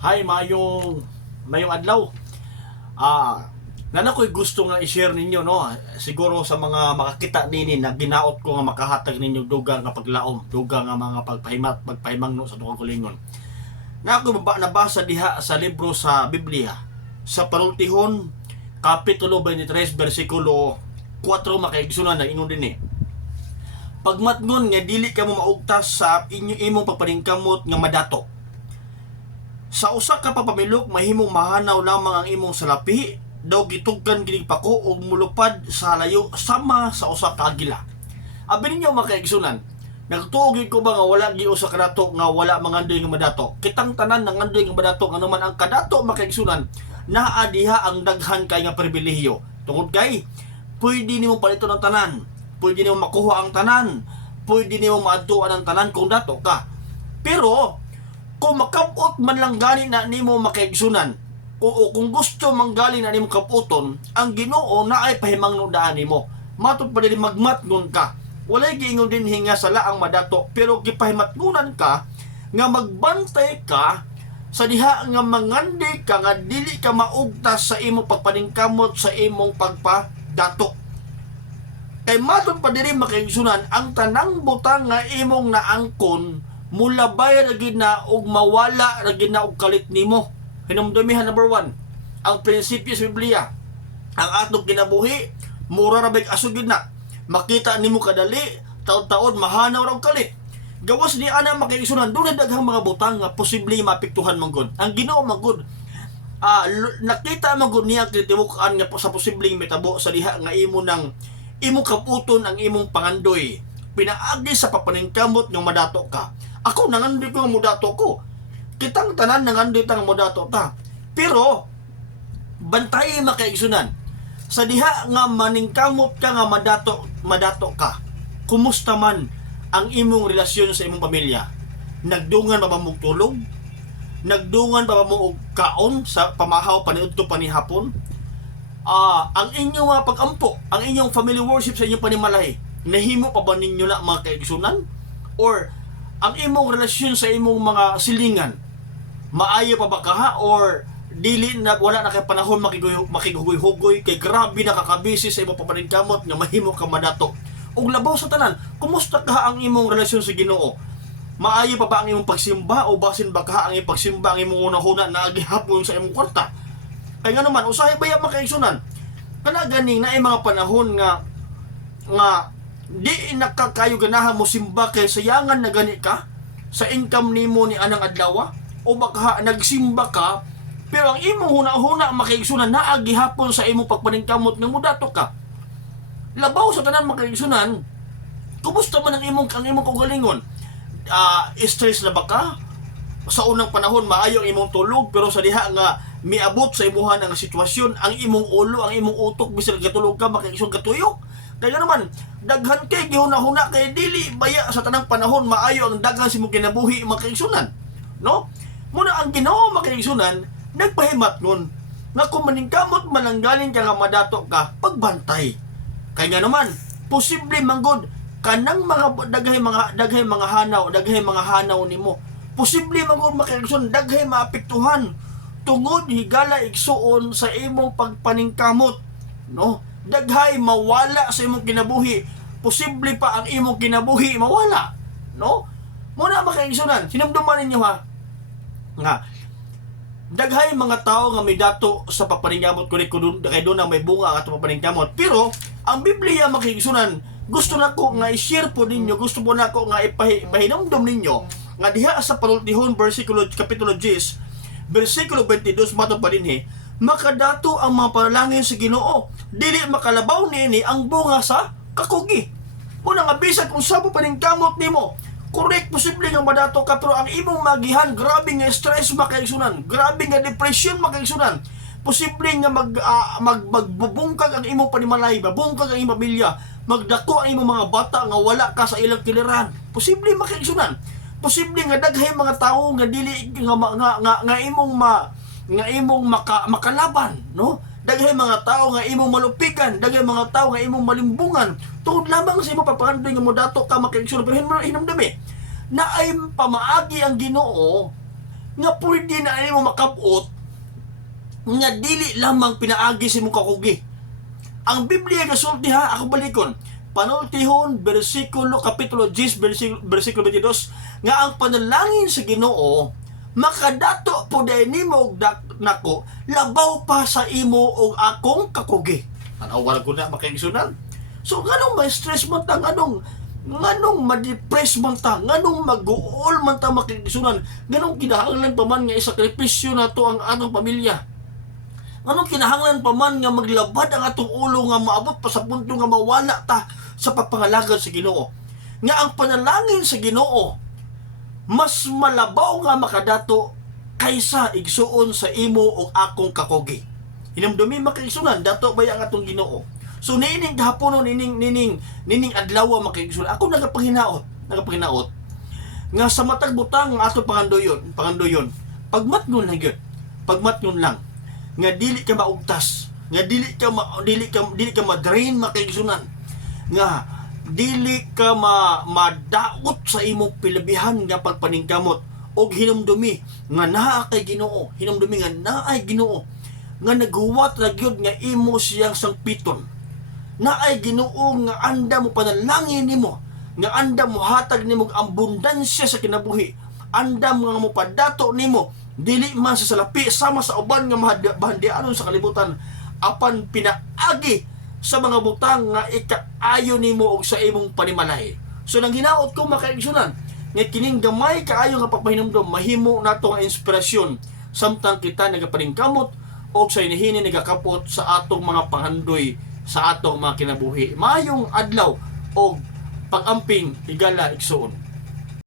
Hi, mayong adlaw. Nana ko'y gusto nga i-share ninyo, no? Siguro sa mga makakita nini na ginaot ko nga makahatag ninyo dugang nga paglaom, dugang nga mga pagpahimang no sa tukang kulingon. Na ako nabasa diha sa libro sa Biblia, sa Panultihon Kapitulo 23 versikulo 4 makaigsunan na ingon dinhi. Pagmatngon nga dili ka mo maugtas sa imong pagpaningkamot nga madato. Sa usa ka papamilok mahimong mahanaw lamang ang imong salapi, daw gitugkan gining pako ug mulupad sa layo sama sa usa ka agila. Abi ninyo makaigsunan, nagtuog ko ba nga wala gi usa ka dato nga wala mangandoy nga madato. Kitang tanan nangandoy nga madato nga naman ang kadato makaigsunan naa diha ang daghan kay nga pribilehiyo. Tungod kay pwede nimo palito ng tanan, pwede nimo makuha ang tanan, pwede nimo maadtuan ang tanan kung dato ka. Pero kung makabot man lang gani na nimo makaigsunan o kung gusto manggali na nimo kaputon, ang Ginoo na ay pahimangnudan nimo. Matod pa din magmatngon ka. Walay giingon din hinga sala ang madato, pero gipahimatngunan ka nga magbantay ka sa diha nga mangandi ka nga dili ka maugtas sa imong pagpaningkamot sa imong pagpadato. Kay matod pa diri makaigsunan ang tanang butang nga imong naangkon mulabay ra gid na og mawala ra gid na og kalit nimo. Hinumdumihan number 1, ang prinsipyo sa Biblia. Ang atong kinabuhi mura ra big asugid na. Makita nimo kadali, taon-taon mahanaw ra og kalit. Gawas ni ana makaigsunan dunay daghang mga butang nga posible mapiktuhan man gud. Ang Ginoo man gud nakita man gud niya kitibukan nga sa posibleng mitabo sa diha nga imo kaputon ang imong pangandoy. Pinaagi sa papaningkamot nga madato ka. Ako nangandoy ko nga mudato ko. Kitang tanan nangandoy tang mudato ta. Pero bantay makaigsunan. Sa diha nga maningkamot ka nga madato ka. Kumusta man ang imong relasyon sa imong pamilya? Nagdungan pa ba mo tulog? Nagdungan pa ba mo og kaon sa pamahaw paniudto panihapon? Ang inyong mga pagampo, ang inyong family worship sa inyong panimalay, nahimo pa ba ninyo na mga kaigsunan? Or ang imong relasyon sa imong mga silingan, maayo pa ba kaha? Or dili na wala na kay panahon makigugoy-hugoy kay grabe nakakabisi sa imong papaningkamot nga mahimo ka madato? Ug labaw sa tanan, kumusta ka ang imong relasyon sa Ginoo? Maayo pa ba ang imong pagsimba o basin ba ka ang imong pagsimba ang imong unahuna na agihapon sa imong kwarta? Kay nga naman usahay baya makaigsunan. Kana ganing na mga panahon nga di nakakayo ganahan mo simba kay sayangan na gani ka sa income nimo ni anang adlaw, o baka nagsimba ka pero ang imong huna-huna makaigsunan naa gihapon sa imong pagpaningkamot nga mudato ka. Labaw sa tanan makaigsunan, kumusta man ang imong kaugalingon? Stress na ba ka? Sa unang panahon maayo ang imong tulog, pero sa diha nga miabot sa imuhan ang sitwasyon, ang imong ulo, ang imong utok bisan gatulog ka makaigsunan katuyok. Kaya naman, daghan kay gihuna-huna kay dili baya sa tanang panahon maayo ang daghan sa imong kinabuhi makaigsunan. No? Muna ang Ginoo makaigsunan, nagpahimatngon nga kung maningkamot man ang galing ka nga madato ka, pagbantay. Kaya nga naman, posible manggod kanang mga daghay mga hanaw nimo. Posible manggod makaigsunan daghay maapektuhan tungod higala igsuon sa imong pagpaningkamot. No? Daghay mawala sa imong kinabuhi, posible pa ang imong kinabuhi mawala, no? Muna makaigsunan, sinumduman ninyo ha nga daghay mga tao nga may dato sa papaningkamot kay doon na may bunga ang atong papaningkamot. Pero ang Biblia makaigsunan, gusto nako nga i-share po ninyo, gusto po nako nga ipahinumdum ninyo nga diha sa Panultihon kapitulo 10 versikulo 22 matod pa dinhi, makadato ang mga panalangin sa Ginoo, dili makalabaw niini ang bunga sa kakugi. Una nga bisag kung sabo paningkamot nimo, correct, posible nga madato ka, pero ang imong magihan grabe nga stress makaigsunan, grabe nga depression makaigsunan, posible nga magbubungkag ang imong panimalay, babungkag ang imong pamilya, magdako ang imong mga bata nga wala ka sa ilang kiliran. Posible makaigsunan. Posible nga daghay mga tawo nga dili nga imong makalaban, no? Daghay mga tao nga imong malupikan, daghay mga tao nga imong malimbungan tungod lamang sa imong papangandoy nga modato ka makaigsunan. Pero hinumdumi na ay pamaagi ang Ginoo nga pwede na nimo makabot nga dili lamang pinaagi sa imong kakugi. Ang Biblia gasulti ha, ako balikon. Panultihon, kapitulo 10, versikulo 22, nga ang panalangin sa Ginoo makadato po dahil nimo og nako labaw pa sa imo og akong kakugi. Anawar ko na makaigsunan. So nganong ma-stress man ta, nganong ma-depress man ta, nganong mag-uol man ta makaigsunan, nganong kinahanglan pa man nga isakripisyo nato ang atong pamilya. Anong kinahanglan pa man nga maglabad ang atong ulo nga maabot pa sa punto nga mawala ta sa pagpangalagad sa Ginoo. Nga ang panalangin sa Ginoo mas malabaw nga makadato kaysa igsuon sa imo og akong kakugi. Hinumdumi makaigsunan dato bay ang atong Ginoo. So nining gahapon nining adlaw makaigsunan. Ako nagapanginaot nga sa matag butang nga ato pangandoyon. Pagmatngon lang gyud. Pagmatngon lang nga dili ka maugtas, nga dili ka ma-drain makaigsunan, nga dili ka madaot sa imong pilabihan nga pagpaningkamot og hinumdumi nga naa kay Ginoo, hinumdumi nga naay Ginoo, nga naghuwat ra gyud nga imo siyang sangpiton, naay Ginoo nga anda mo panalangin nimo, nga anda mo hatag nimo ang abundansya sa kinabuhi, anda mo nga mo padato nimo dili man sa salapi sama sa uban nga bahandianon sa kalibutan, apan pinaagi sa mga butang nga ikaayo nimo og sa imong panimalay. So nang hinaot ko makaigsunan nga kining gamay kaayo nga pagpahinumdom mahimo nato nga inspirasyon samtang kita nagapaningkamot og sa inihini nagakapot sa atong mga panghandoy sa atong mga kinabuhi. Maayong adlaw og pag-amping higala igsuon.